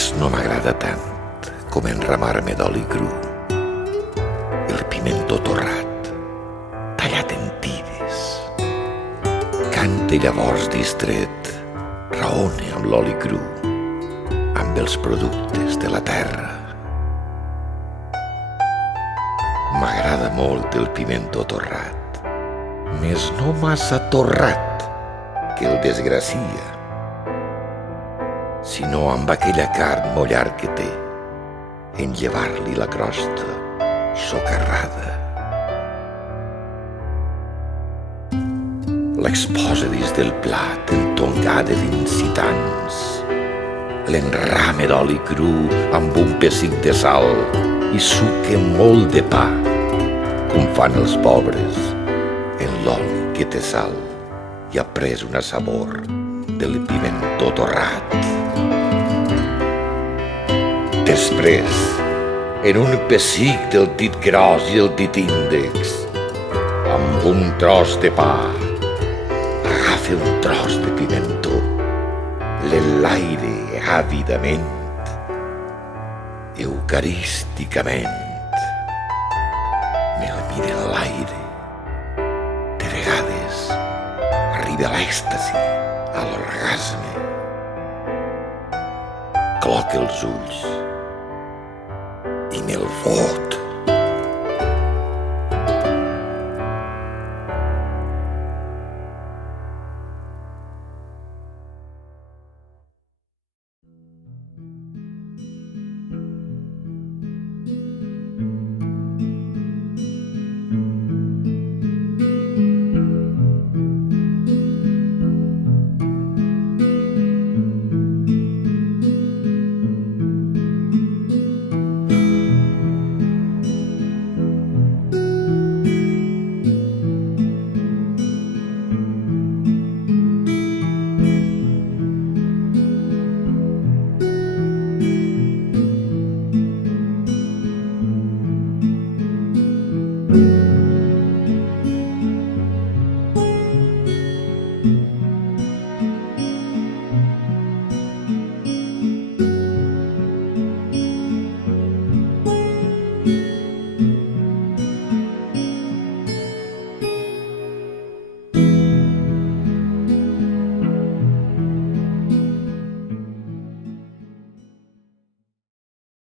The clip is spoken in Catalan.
Res no m'agrada tant com enramar-me d'oli cru. El pimentó torrat, tallat en tires. Canta llavors distret, raone amb l'oli cru, amb els productes de la terra. M'agrada molt el pimentó torrat, més no massa torrat, que el desgracia, sinó amb aquella carn mollar que té, en llevar-li la crosta socarrada. L'exposa dins del plat entongada d'incitants, l'enrame d'oli cru amb un pessic de sal i suque molt de pa, com fan els pobres en l'oli que té sal i ha pres una sabor del pimentó torrat. Després, en un pessic del dit gros i el dit índex, amb un tros de pa, agafa un tros de pimentó, l'enlaire àvidament, eucarísticament, me'l mira en l'aire. De vegades arriba a l'èxtasi, a l'orgasme. Cloca els ulls i me'l fot.